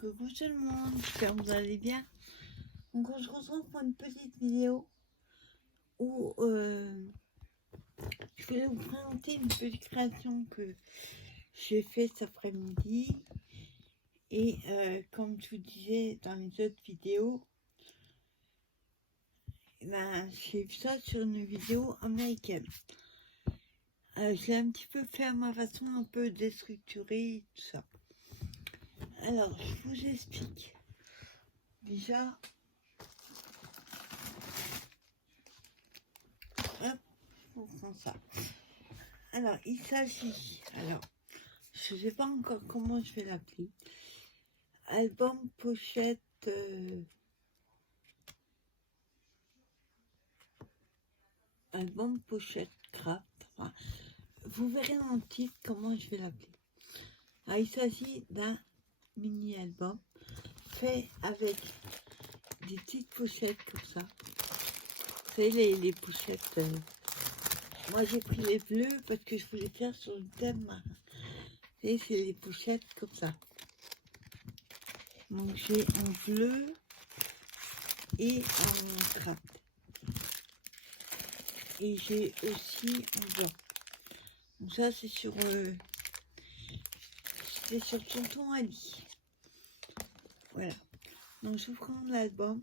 Coucou tout le monde, j'espère que vous allez bien. Donc on se retrouve pour une petite vidéo où je vais vous présenter une petite création que j'ai faite cet après-midi. Et comme je vous disais dans les autres vidéos, j'ai vu ça sur une vidéo américaine. Je l'ai un petit peu fait à ma façon, un peu déstructurée, tout ça. Alors, je vous explique. Déjà, hop, on prend ça. Alors, il s'agit, je ne sais pas encore comment je vais l'appeler. Album pochette, album pochette craft. Enfin, vous verrez dans le titre comment je vais l'appeler. Alors, il s'agit d'un mini album fait avec des petites pochettes comme ça. Vous savez, les pochettes. Moi, j'ai pris les bleus parce que je voulais faire sur le thème marin. Et c'est les pochettes comme ça. Donc, j'ai en bleu et en craft. Et j'ai aussi en blanc. Donc ça, c'est sur Tonton Ali. Voilà. Donc, je vous prends l'album.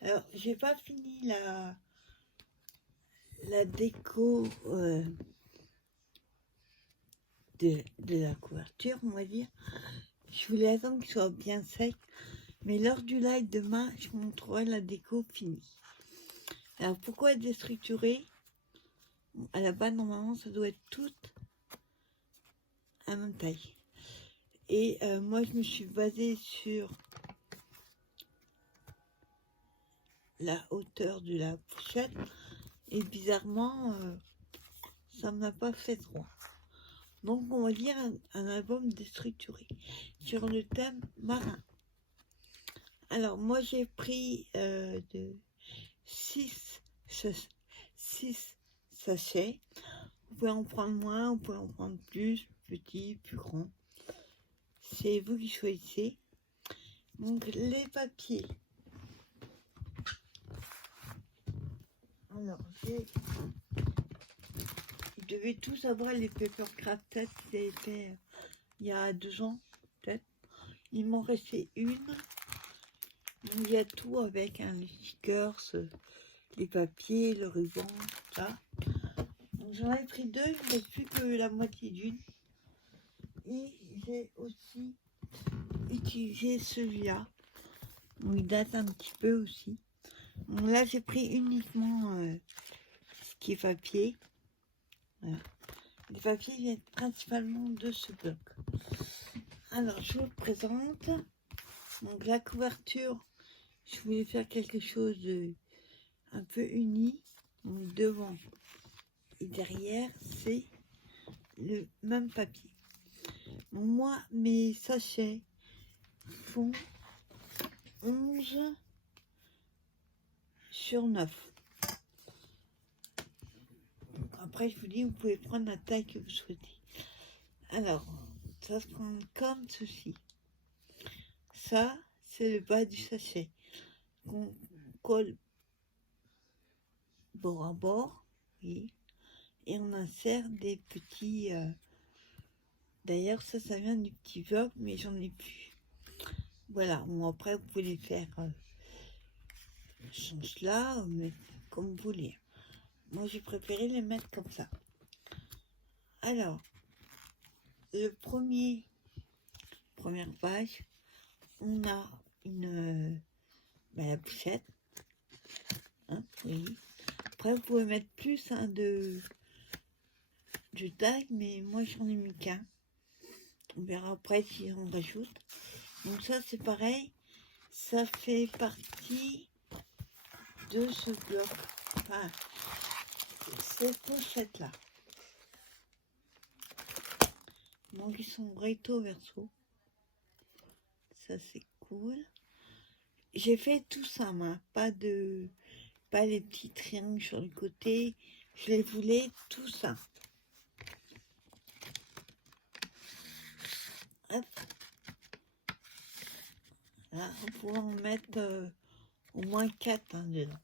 Alors, j'ai pas fini la déco de la couverture, on va dire. Je voulais attendre qu'il soit bien sec. Mais lors du live demain, je vous montrerai la déco finie. Alors, pourquoi déstructurer? À la base, normalement, ça doit être tout à même taille. Et moi, je me suis basée sur la hauteur de la pochette. Et bizarrement, ça ne m'a pas fait droit. Donc, on va dire un album déstructuré sur le thème marin. Alors, moi, j'ai pris de 6 sachets. Vous pouvez en prendre moins, vous pouvez en prendre plus, petit, plus grand. C'est vous qui choisissez. Donc, les papiers. Alors, je devais tous avoir les paper craft test que j'ai fait il y a 2 ans, peut-être. Il m'en restait une. Donc, il y a tout avec les stickers, les papiers, le ruban, tout ça. Donc, j'en ai pris 2, il ne reste plus que la moitié d'une. Et j'ai aussi utilisé celui-là. Il date un petit peu aussi. Donc là, j'ai pris uniquement ce qui est papier. Voilà. Les papiers viennent principalement de ce bloc. Alors, je vous le présente. Donc, la couverture, je voulais faire quelque chose de un peu uni. Donc, devant et derrière, c'est le même papier. Donc, moi, mes sachets font 11 sur 9. Après, je vous dis, vous pouvez prendre la taille que vous souhaitez. Alors, ça se prend comme ceci. Ça, c'est le bas du sachet qu'on colle bord à bord, oui, et on insère des petits... D'ailleurs, ça vient du petit vlog, mais j'en ai plus. Voilà, bon, après, vous pouvez les faire sans cela, mais comme vous voulez. Moi, j'ai préféré les mettre comme ça. Alors, le première page, on a la pochette. Hein, oui. Après, vous pouvez mettre plus de tag, mais moi, j'en ai mis qu'un. On verra après si on rajoute. Donc ça, c'est pareil. Ça fait partie de ce bloc. Enfin, cette pochette-là. Donc, ils sont recto verso. Ça, c'est cool. J'ai fait tout ça, moi. Pas les petits triangles sur le côté. Je les voulais tout ça. Hop. Là, on pourra en mettre au moins 4 dedans.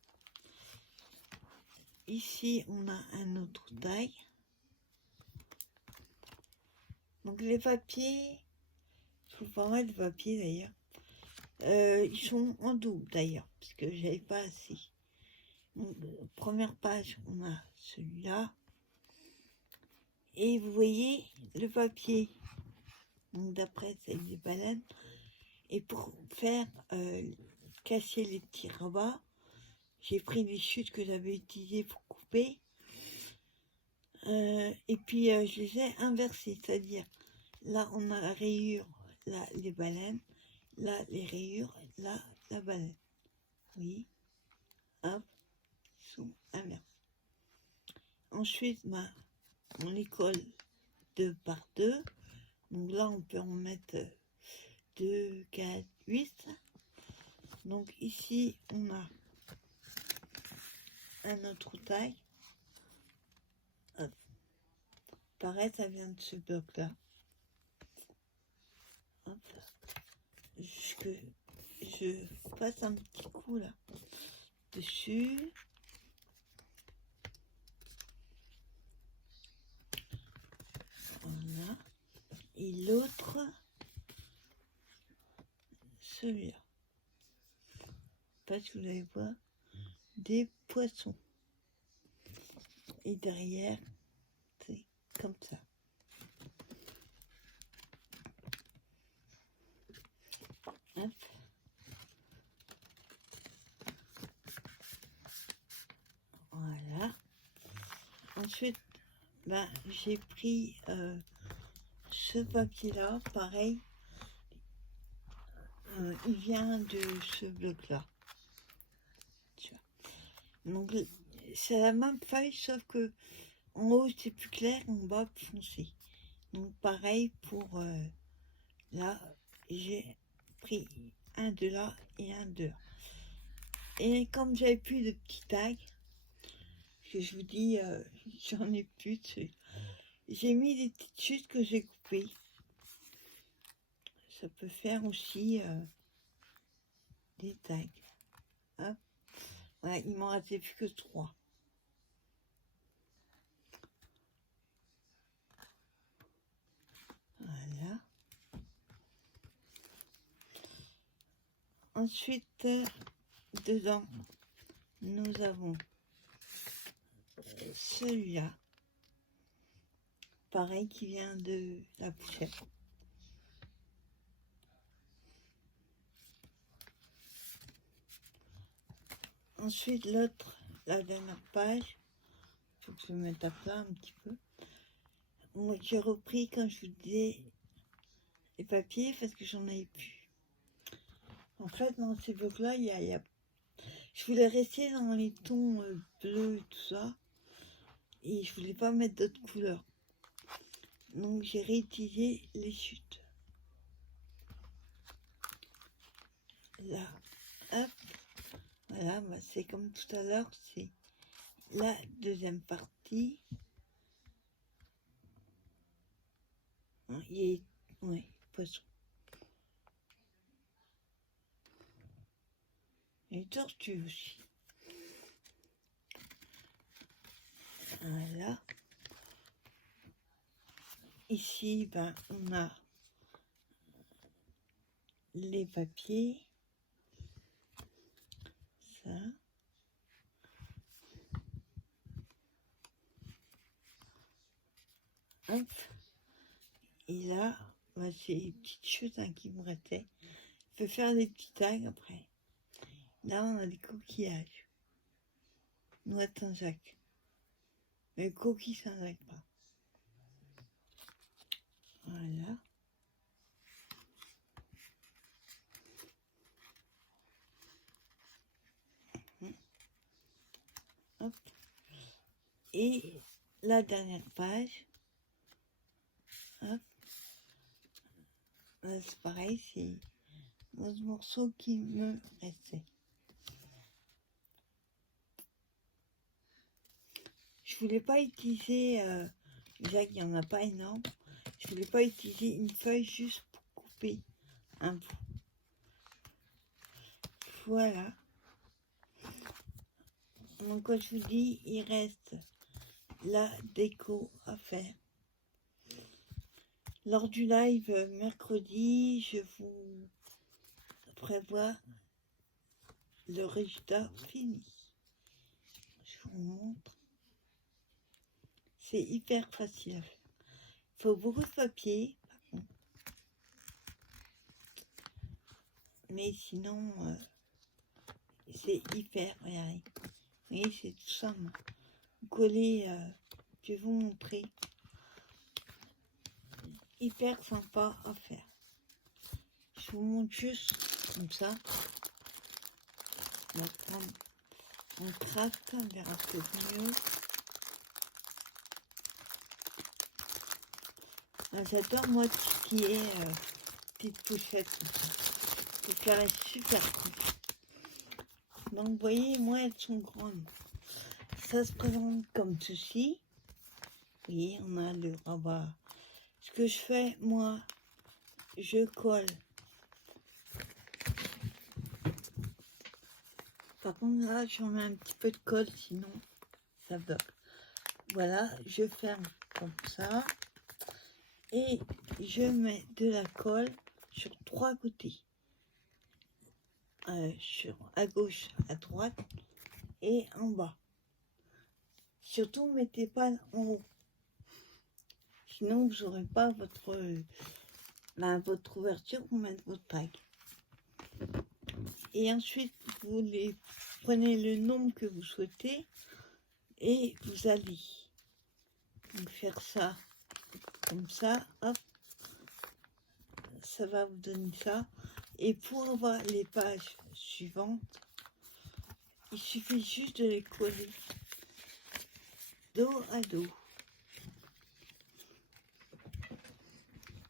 Ici, on a un autre taille. Donc les papiers, je trouve pas mal de papiers d'ailleurs. Ils sont en double d'ailleurs, parce que j'avais pas assez. Donc, première page, on a celui-là. Et vous voyez le papier. Donc d'après, c'est des baleines. Et pour faire casser les petits rabats, j'ai pris les chutes que j'avais utilisées pour couper. Et puis je les ai inversées, c'est-à-dire là on a la rayure, là les baleines, là les rayures, là la baleine. Oui, hop, ils sont inversés. Ensuite, on les colle 2 par 2. Donc là on peut en mettre 2, 4, 8. Donc ici on a un autre taille. Hop. Pareil, ça vient de ce bloc là. Hop. Que je passe un petit coup là dessus. Voilà. Et l'autre, celui-là. Parce que vous allez voir des poissons. Et derrière, c'est comme ça. Hop. Voilà. Ensuite, j'ai pris ce papier-là, pareil. Il vient de ce bloc-là. Donc, c'est la même feuille, sauf que en haut, c'est plus clair, en bas, plus foncé. Donc, pareil pour là, j'ai pris un de là et un de là. Et comme j'avais plus de petits tags, que je vous dis, j'en ai plus dessus. J'ai mis des petites chutes que j'ai coupées. Ça peut faire aussi des tags. Hop. Voilà, il m'en restait plus que 3. Voilà. Ensuite, dedans, nous avons celui-là. Pareil, qui vient de la poussière. Ensuite, l'autre, la dernière page, il faut que je me mette à plat un petit peu. Moi, j'ai repris, quand je vous disais, les papiers parce que j'en avais plus. En fait, dans ces blocs-là, je voulais rester dans les tons bleus et tout ça. Et je voulais pas mettre d'autres couleurs. Donc, j'ai réutilisé les chutes. Là, hop. Voilà, c'est comme tout à l'heure, c'est la deuxième partie. Il y a, ouais, poisson. Et tortues aussi. Voilà. Ici, on a les papiers. Ça. Hop. Et là, c'est les petites choses qui me restaient. Je peux faire des petits tags après. Là, on a des coquillages. Noix de Saint-Jacques. Mais coquille Saint-Jacques pas. Voilà. Hop. Et la dernière page. Hop. C'est pareil, c'est 11 morceaux qui me restaient. Je voulais pas utiliser, déjà qu'il n'y en a pas énorme, je voulais pas utiliser une feuille juste pour couper un bout. Voilà. Donc, comme je vous dis, il reste la déco à faire. Lors du live mercredi, je vous prévois le résultat fini. Je vous montre. C'est hyper facile à faire. Il faut beaucoup de papier, par contre. Mais sinon, c'est hyper, regardez. Vous voyez, c'est tout ça. Coller, je vais vous montrer. Hyper sympa à faire. Je vous montre juste comme ça. On va prendre un craft, on verra peut-être mieux. J'adore moi tout ce qui est petite pochette comme ça. Ça paraît super cool. Donc vous voyez, moi elles sont grandes. Ça se présente comme ceci. Vous voyez, on a le rabat. Ce que je fais, moi, je colle. Par contre là, j'en mets un petit peu de colle, sinon ça bloque. Voilà, je ferme comme ça. Et je mets de la colle sur 3 côtés. À gauche, à droite et en bas. Surtout, mettez pas en haut. Sinon, vous n'aurez pas votre ouverture pour mettre votre tag. Et ensuite, vous prenez le nombre que vous souhaitez et vous allez donc faire ça comme ça. Hop, ça va vous donner ça. Et pour avoir les pages suivantes, il suffit juste de les coller dos à dos.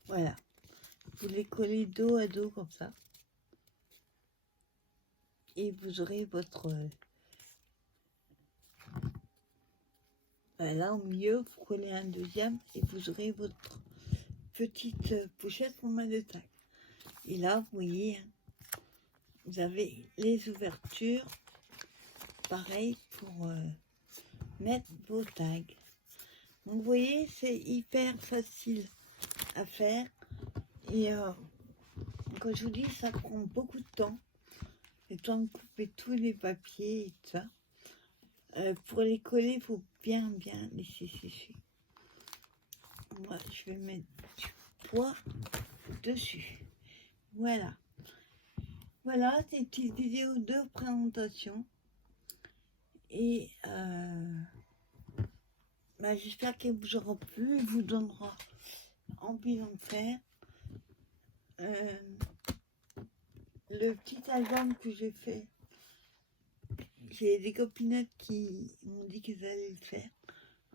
Voilà. Vous les collez dos à dos comme ça. Et vous aurez votre... là au milieu, vous collez un deuxième et vous aurez votre petite pochette pour mettre de tag. Et là, vous voyez, hein, vous avez les ouvertures. Pareil pour mettre vos tags. Donc vous voyez, c'est hyper facile à faire. Et comme je vous dis, ça prend beaucoup de temps. Le temps de couper tous les papiers et tout ça. Pour les coller, il faut bien laisser sécher. Moi, je vais mettre du poids dessus. Voilà. Voilà, c'est une petite vidéo de présentation. Et j'espère qu'elle vous aura plu et vous donnera envie d'en faire. Le petit album que j'ai fait, j'ai des copinettes qui m'ont dit qu'elles allaient le faire.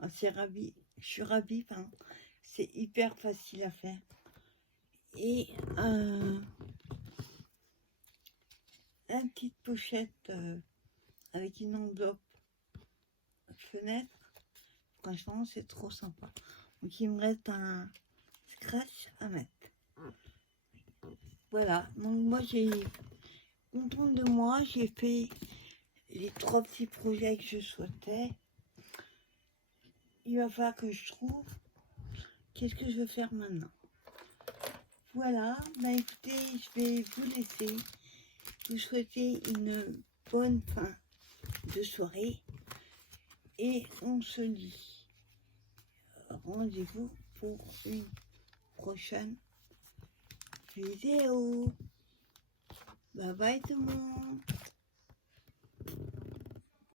Je suis ravie, c'est hyper facile à faire. Et la petite pochette avec une enveloppe fenêtre, franchement c'est trop sympa. Donc il me reste un scratch à mettre. Voilà, donc moi j'ai contente de moi, j'ai fait les 3 petits projets que je souhaitais. Il va falloir que je trouve qu'est-ce que je veux faire maintenant. Voilà, écoutez, je vais vous laisser. Vous souhaiter une bonne fin de soirée. Et on se dit rendez-vous pour une prochaine vidéo. Bye bye tout le monde.